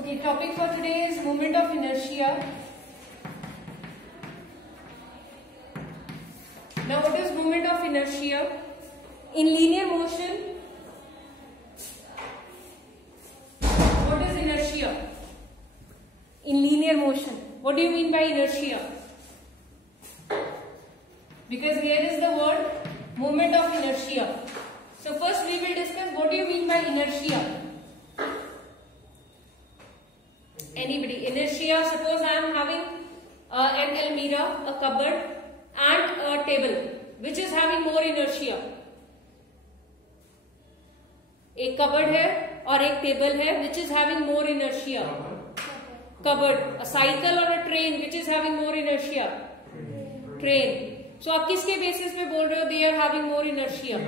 Okay, topic for today is moment of inertia. Now, what is moment of inertia? In linear motion, what is inertia? In linear motion, what do you mean by inertia? Because here is the word moment of inertia. So first we will discuss what do you mean by inertia. Anybody? Inertia, suppose I am having an almirah, a cupboard and a table. Which is having more inertia? एक cupboard है और एक table है, which is having more inertia? Cupboard. A cycle or a train, which is having more inertia? Train. So आप किसके basis पे बोल रहे हो they are having more inertia?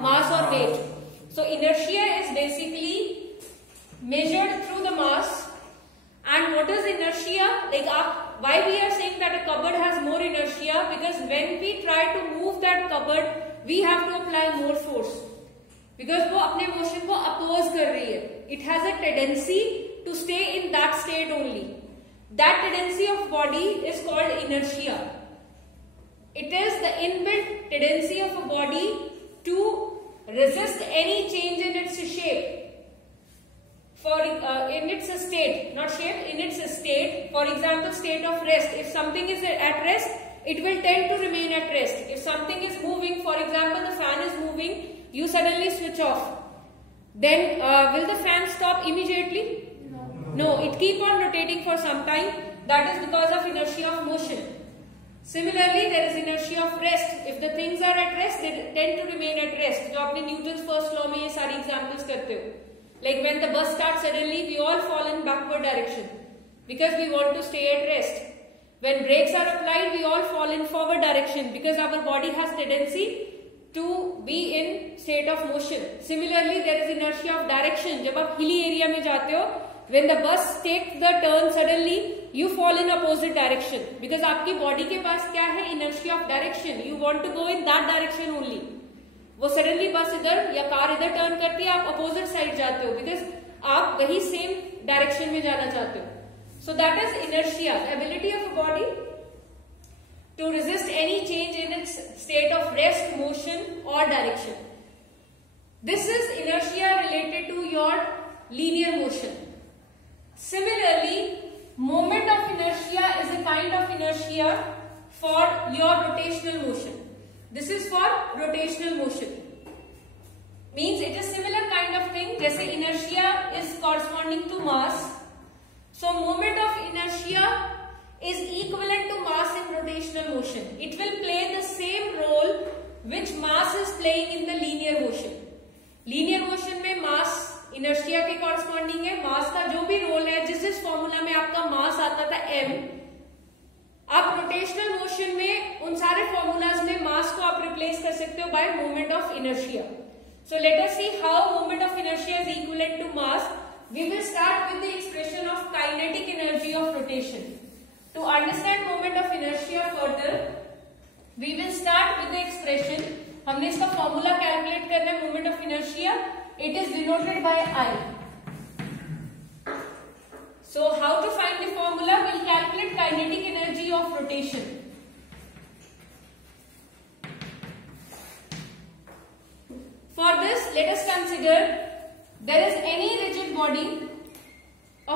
Mass or weight. So inertia is basically measured through the mass. And what is inertia? Like why we are saying that a cupboard has more inertia? Because when we try to move that cupboard, we have to apply more force. Because वो अपने motion को oppose कर रही है. It has a tendency to stay in that state only. That tendency of body is called inertia. It is the inbuilt tendency of a body to resist any change in its shape. In its state, not shape, in its state. For example, state of rest. If something is at rest, it will tend to remain at rest. If something is moving, for example, the fan is moving, you suddenly switch off. Then will the fan stop immediately? No, it keep on rotating for some time. That is because of inertia of motion. Similarly, there is inertia of rest. If the things are at rest, they tend to remain at rest. जो आपने Newton's first law में ये सारी examples करते हो. Like when the bus starts suddenly, we all fall in backward direction because we want to stay at rest. When brakes are applied, we all fall in forward direction because our body has tendency to be in state of motion. Similarly, there is inertia of direction. जब आप hilly area में जाते हो, when the bus takes the turn suddenly, you fall in opposite direction because आपकी body के पास क्या है? Inertia of direction. You want to go in that direction only. वो सडनली बस इधर या कार इधर टर्न करती है, आप अपोजिट साइड जाते हो बिकॉज आप वही सेम डायरेक्शन में जाना चाहते हो. So that is inertia, ability of a body to resist any change in its state of rest, motion और direction. This is inertia related to your linear motion. Similarly, moment of inertia is a kind of inertia for your rotational motion. This is for rotational motion. Means it is similar kind of thing. जैसे inertia is corresponding to mass. So moment of inertia is equivalent to mass in rotational motion. It will play the same role which mass is playing in the linear motion. Linear motion में mass inertia के corresponding है. Mass का जो भी role है, जिस formula में आपका mass आता था m, आप रोटेशनल मोशन में उन सारे फॉर्मूलाज में मास को आप रिप्लेस कर सकते हो by moment of inertia. So let us see how moment of inertia is equivalent to mass. We will start with the expression of kinetic energy of rotation. To understand moment of inertia further, we will start with the expression. हमने इसका formula calculate करना है moment of inertia. It is denoted by I. So how to find the formula? We'll calculate kinetic energy of rotation. For this, let us consider there is any rigid body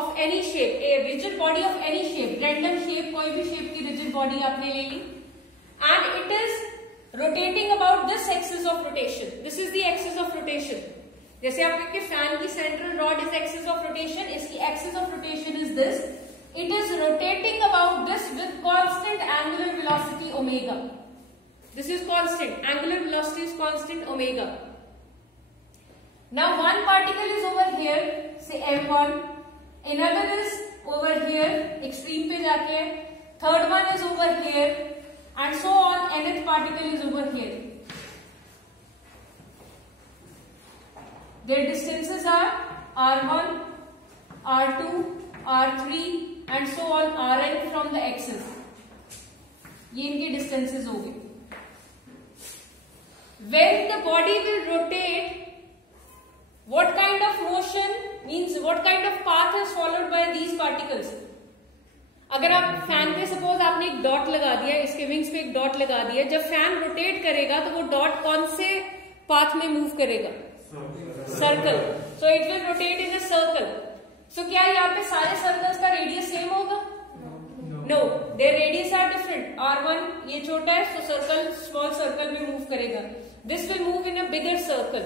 of any shape, a rigid body of any shape, random shape, कोई भी shape की rigid body आपने ले ली, and it is rotating about this axis of rotation. This is the axis of rotation. जैसे आप देखिए fan की central rod is axis of rotation, इसकी axis of rotation is this. It is rotating about this with constant angular velocity omega. This is constant, angular velocity is constant omega. Now one particle is over here, say m1, another is over here, extreme पे जाके, third one is over here and so on, nth particle is over here. Their distances are r1, r2, r3 and so on rn from the axis. ये इनके distances हो गए. When the body will rotate, what kind of motion means what kind of path is followed these particles. अगर आप fan पे suppose आपने एक dot लगा दिया, इसके विंग्स पे एक डॉट लगा दिया, जब फैन रोटेट करेगा तो वो डॉट कौन से पाथ में मूव करेगा? Circle. So it will rotate in a circle. So क्या यहाँ पे सारे सर्कल्स का रेडियस सेम होगा? No, their radius are different. R1 ये छोटा है, सो सर्कल स्मॉल सर्कल में मूव करेगा. This will move in a bigger circle.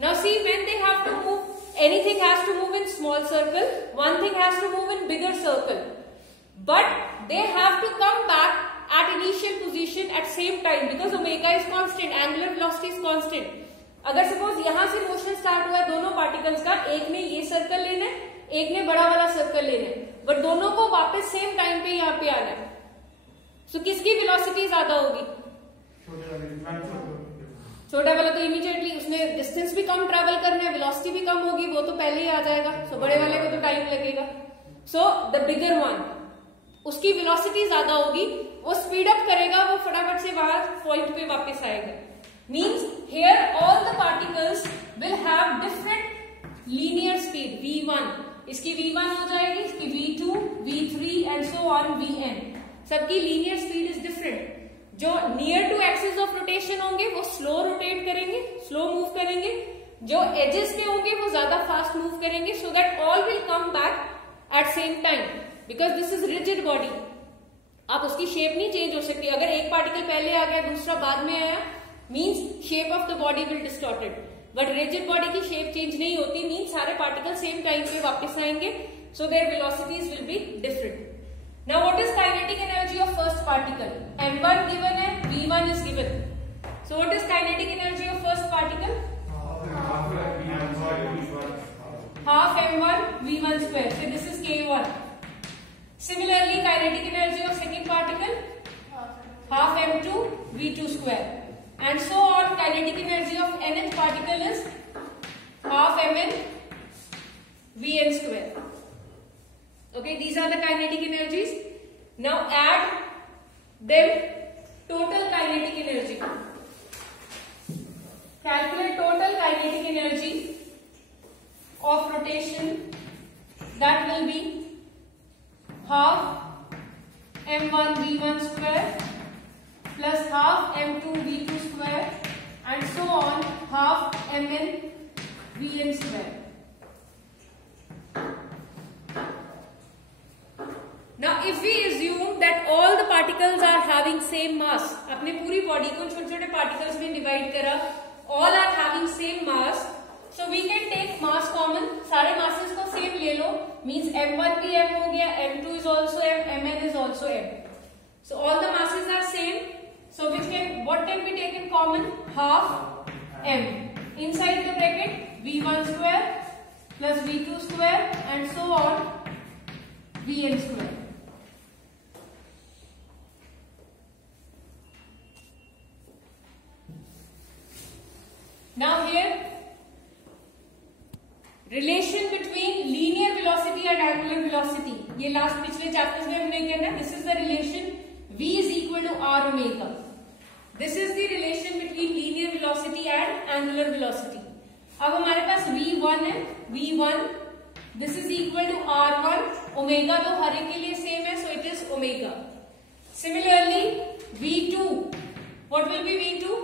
Now see when they have to move, anything has to move in small circle, one thing has to move in bigger circle, but they have to come back at initial position at same time because omega is constant, angular velocity is constant. अगर suppose यहां से motion start हुआ है दोनों particles का, एक ने ये सर्कल लेना है, एक ने बड़ा वाला सर्कल लेना है, बट दोनों को वापस सेम टाइम पे यहाँ पे आना है. सो किसकी वेलोसिटी ज्यादा होगी? छोटा वाला तो इमीडिएटली उसने डिस्टेंस भी कम ट्रेवल करना है, वेलोसिटी भी कम होगी, वो तो पहले ही आ जाएगा. सो बड़े वाले को तो टाइम लगेगा. सो द बिगर वन, उसकी वेलोसिटी ज्यादा होगी, वो स्पीड अप करेगा, वो फटाफट से वहां पॉइंट पे वापस आएगा. Means here all the particles will have different linear speed. v1 इसकी v1 हो जाएगी, इसकी v2, v3 and so on vn. सबकी लीनियर स्पीड इज डिफरेंट. जो near to axis of rotation होंगे वो स्लो रोटेट करेंगे, स्लो मूव करेंगे. जो एजेस पे होंगे वो ज्यादा फास्ट मूव करेंगे. So that all will come back at same time because this is rigid body. आप उसकी शेप नहीं चेंज हो सकती. अगर एक पार्टिकल पहले आ गया दूसरा बाद में आया, means shape of the body will distorted. But rigid body की शेप चेंज नहीं होती, मीन्स सारे पार्टिकल सेम टाइम पे वापस आएंगे. So there velocities will be different. Now what is kinetic energy of first particle? m1 given है, v1 is given. So what is kinetic energy of first particle? Half m1 v1 square. So this is k1. Similarly, kinetic energy of second particle? Half m2 v2 square. And so on. Kinetic energy of nth particle is half mn vn square. Okay, these are the kinetic energies. Now add them, total kinetic energy. Calculate total kinetic energy of rotation. That will be half m1 v1 square plus half m2 v2 square and so on, half mn vn square. Now if we assume that all the particles are having same mass, अपने पूरी body को छोटे छोटे particles में divide करा, all are having same mass, so we can take mass common. सारे masses को same ले लो, means m1 भी m हो गया, m2 is also m, mn is also m. So all the masses are same. So what can be taken common? Half m. Inside the bracket v1 square plus v2 square and so on vn square. Now here, relation between linear velocity and angular velocity. ये last पिछले chapters में हमने किया ना. This is the relation v is equal to r omega. This is the relation between linear velocity and angular velocity. अब हमारे पास v1 है, v1 this is equal to r1. Omega तो हर एक के लिए सेम है, so it is omega. Similarly, v2, what will be v2?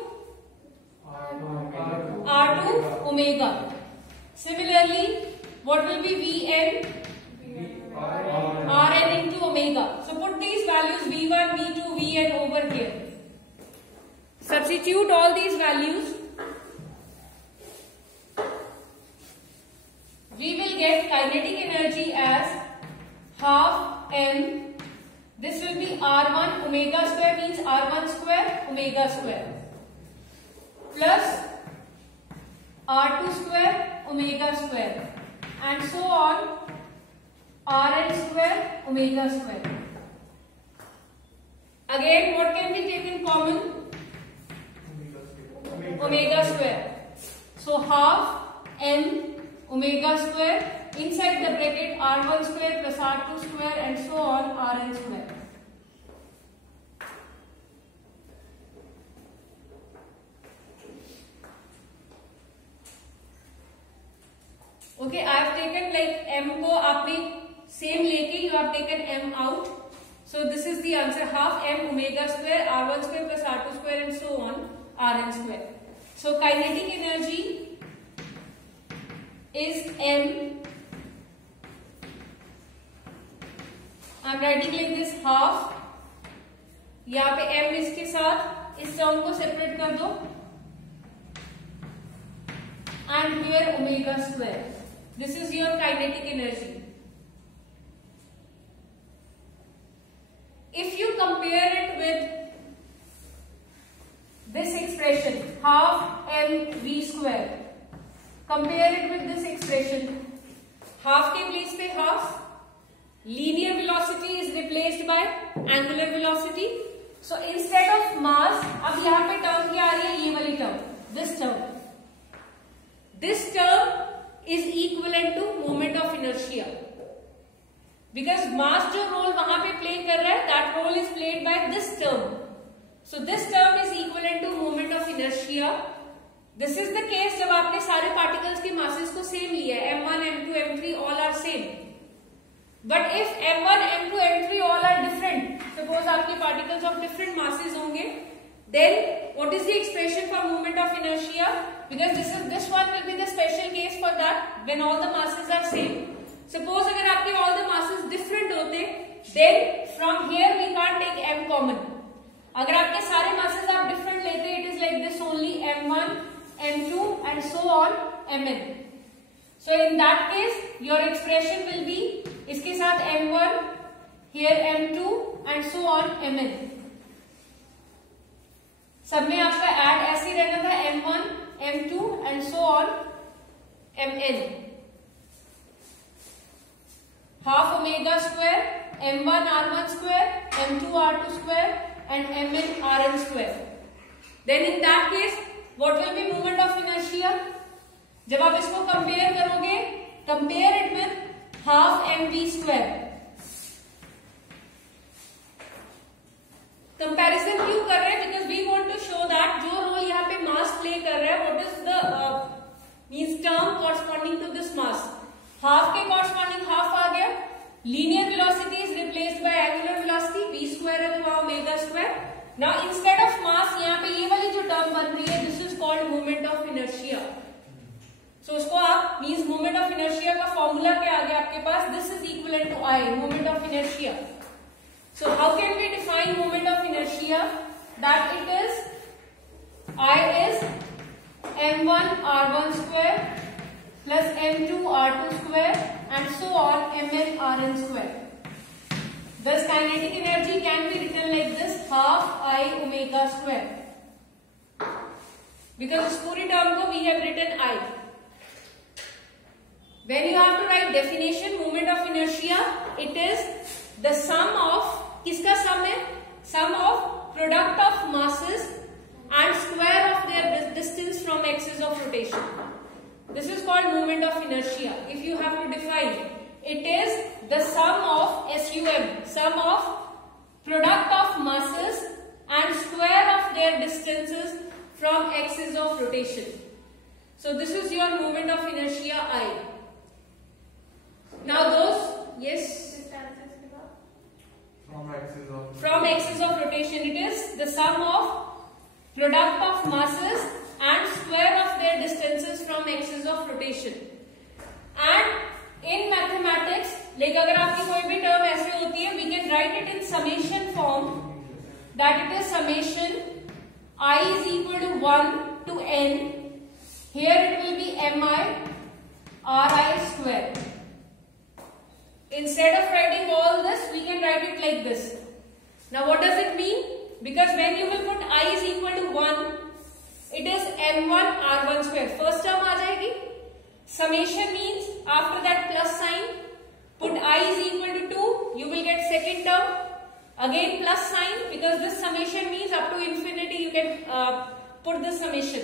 R2 omega. Similarly, what will be Vn? Rn into omega. So put these values v1, v2, vn over here. Substitute all these values. We will get kinetic energy as half m. This will be r1 omega square, means r1 square omega square, plus r2 square omega square and so on rn square omega square. Again, what can be taken common? Omega square. So half m omega square, inside the bracket r1 square plus r2 square and so on rn square. Okay, I have taken like m को आपने same लेके you have taken m out. So this is the answer, half m omega square r1 square plus r2 square and so on rn square. So kinetic energy is m. I am writing like this, half. यहाँ पे m इसके साथ इस term को separate कर दो and here omega square. This is your kinetic energy. If you compare it with this expression, half mv square, compare it with this expression, half के place पे half, linear velocity is replaced by angular velocity. So instead of mass, अब यहाँ पे term क्या आ रही है, ये वाली term, this term. This term is equivalent to moment of inertia. Because mass जो role वहां पे play कर रहा है, that role is played by this term. So this term is equivalent to moment of inertia. This is the case जब आपने सारे particles के masses को same लिया है, m1, m2, m3 all are same. But if m1, m2, m3 all are different, suppose आपके particles of different masses होंगे, then what is the expression for moment of inertia? Because this one will be the special case for that when all the masses are same. Suppose अगर आपके all the masses different होते, then from here we can't take m common. अगर आपके सारे masses आप different लेते, it is like this only, m1, m2 and so on mn. So in that case your expression will be इसके साथ m1, here m2 and so on mn. सब में आपका add ऐसे ही रहना था, m1, m2 and so on mn. Half omega square, m1 r1 square, m2 r2 square and mn rn square. Then in that case what will be moment of inertia? जब आप इसको compare करोगे, compare it with half mv square. Comparison क्यों कर रहे हैं? Because we want to show that जो role यहाँ पे mass play कर रहा है, what is the means term corresponding to this mass. Half के corresponding half आ गया. Linear velocity is replaced by angular velocity, v square है तो वहाँ omega square. Now instead of mass यहाँ पे ये वाली जो term बन रही है, this is called moment of inertia. So उसको आप means moment of inertia का formula क्या आ गया आपके पास? This is equivalent to I, moment of inertia. So how can we define moment of inertia? That it is I is m1 r1 square plus m2 r2 square and so on mn rn square. Thus kinetic energy can be written like this, half I omega square. Because इस पूरी term को we have written I. When you have to write definition, moment of inertia, it is the sum of, किसका sum है? Sum of product of masses and square of their distance from axis of rotation. This is called moment of inertia. If you have to define, it is the sum of SUM, sum of product of masses and square of their distances from axis of rotation. So this is your moment of inertia I. Now those, yes? From axis of rotation, it is the sum of product of masses and square of their distances from axis of rotation. And in mathematics, like अगर आपकी कोई भी term ऐसे होती है, we can write it in summation form, that it is summation I is equal to 1 to n. Here it will be mi ri square. Instead of writing all this, we can write it like this. Now what does it mean? Because when you will put I is equal to 1, it is m1 r1 square. First term आ जाएगी. Summation means after that plus sign, put I is equal to 2, you will get second term. Again plus sign, because this summation means up to infinity you can put this summation.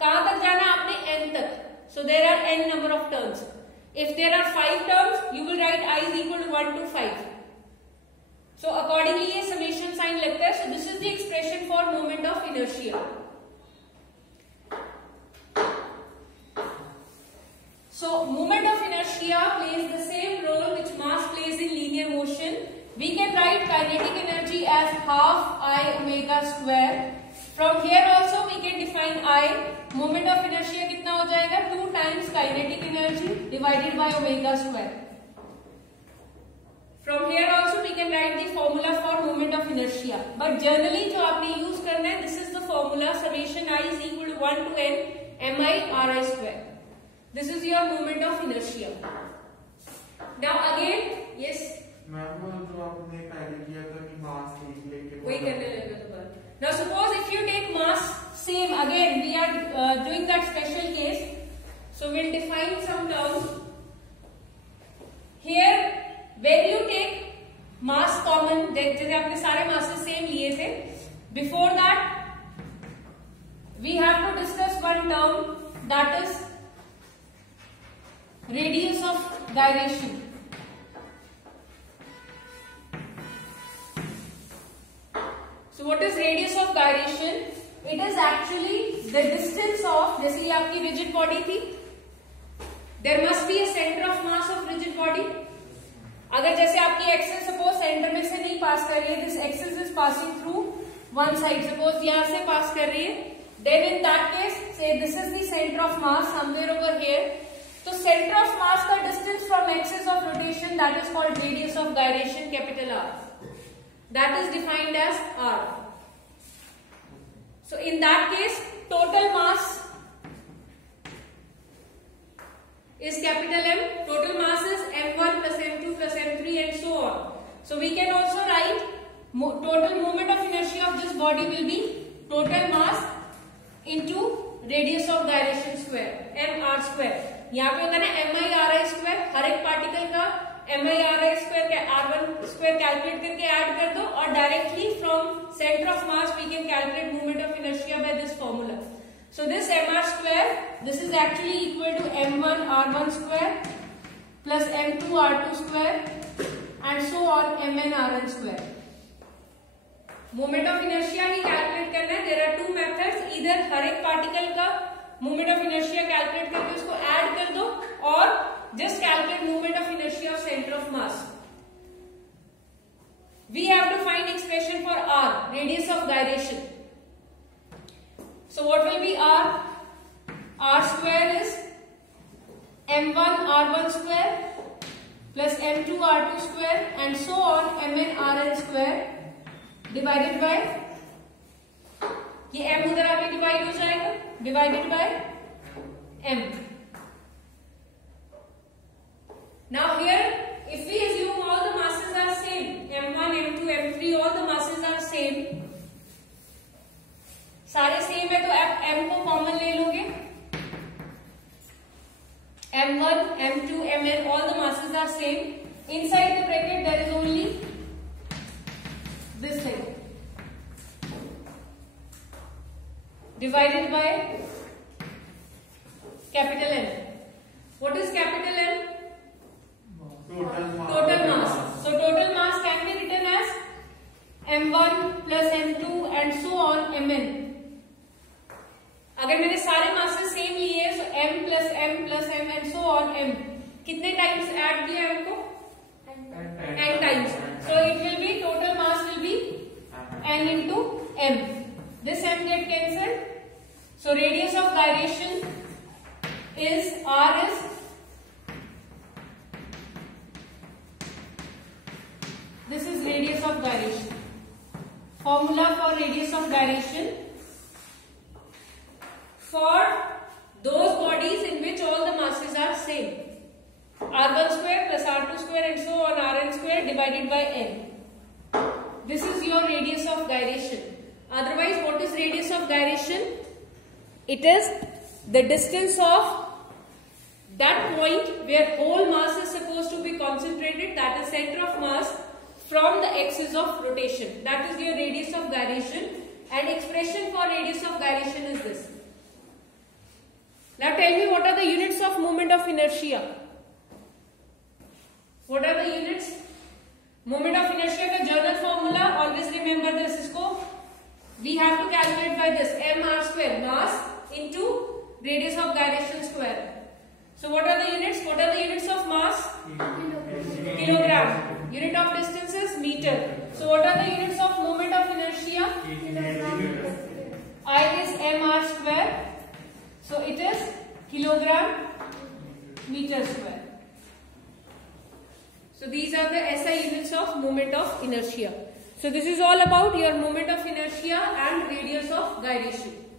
कहाँ तक जाना है आपने? n तक. So there are n number of terms. If there are 5 terms, you will write I is equal to 1 to 5. So accordingly ये summation sign लगता है. So this is the expression for moment of inertia. So moment of inertia plays the same role which mass plays as half I omega square. From here also we can define I. Moment of inertia कितना हो जाएगा? 2 times kinetic energy divided by omega square. From here also we can write the formula for moment of inertia. But generally जो आपने use करना है, this is the formula. Summation I is equal to 1 to n mi ri square. This is your moment of inertia. Now again, yes. Ma'am वो जो आपने पहले किया था कि मास लेके वही करने लगे दोबारा. Now suppose if you take mass same, again we are doing that special case. So we'll define some terms. Here when you take mass common, जैसे आपने सारे masses same लिए थे, before that we have to discuss one term, that is radius of gyration. So what is radius of gyration? It is actually the distance of, जैसे ये आपकी rigid body थी, there must be a center of mass of rigid body. अगर जैसे आपकी axis suppose center में से नहीं pass कर रही है, this axis is passing through one side, suppose यहाँ से pass कर रही है, then in that case say this is the center of mass somewhere over here. तो center of mass का distance from axis of rotation, that is called radius of gyration, capital R. That is defined as R. So in that case, total mass is capital M. Total mass is M1 plus M2 plus M3 and so on. So we can also write total moment of inertia of this body will be total mass into radius of gyration square, mr square. यहाँ पे होता है ना mi ri square, हर एक particle का mi ri square का r1 square calculate करके add कर दो और directly from centre of mass we can calculate movement of inertia by this formula. So this mr square, this is actually equal to m1 r1 square plus m2 r2 square and so on mn rn square. Moment of inertia he calculate करना है. There are two methods. Either हर एक particle का moment of inertia calculate करके उसको add कर दो और just calculate moment of inertia of center of mass. We have to find expression for r, radius of gyration. So what will be r? R square is m1 r1 square plus m2 r2 square and so on mn rn square divided by, ये m उधर आके divide हो जाएगा, divided by m. Now here, if we assume all the masses are same, m1, m2, m3, all the masses are same, सारे same है तो आप m को कॉमन ले लोगे, m1, m2, mn, all the masses are same. Inside the bracket there is only this thing divided by capital M. What is capital M? Total mass. So total mass can be written as m1 plus m2 and so on mn. अगर मैंने सारे masses same लिए so m plus m and so on m. कितने times add किया m को? n times. So it will be, total mass will be n into m. This m get cancelled. So radius of gyration is r is this is radius of gyration. Formula for radius of gyration for those bodies in which all the masses are same. R1 square plus R2 square and so on Rn square divided by n. This is your radius of gyration. Otherwise, what is radius of gyration? It is the distance of that point where whole mass is supposed to be concentrated, that is center of mass, from the axis of rotation. That is your radius of gyration, and expression for radius of gyration is this. Now tell me, what are the units of moment of inertia? What are the units? Moment of inertia का general formula, always remember this, इसको we have to calculate by this, mr square, mass into radius of gyration square. So what are the units? What are the units of mass? Kilogram. Unit of distance is meter. So what are the units of moment kilogram meter square. So these are the SI units of moment of inertia. So this is all about your moment of inertia and radius of gyration.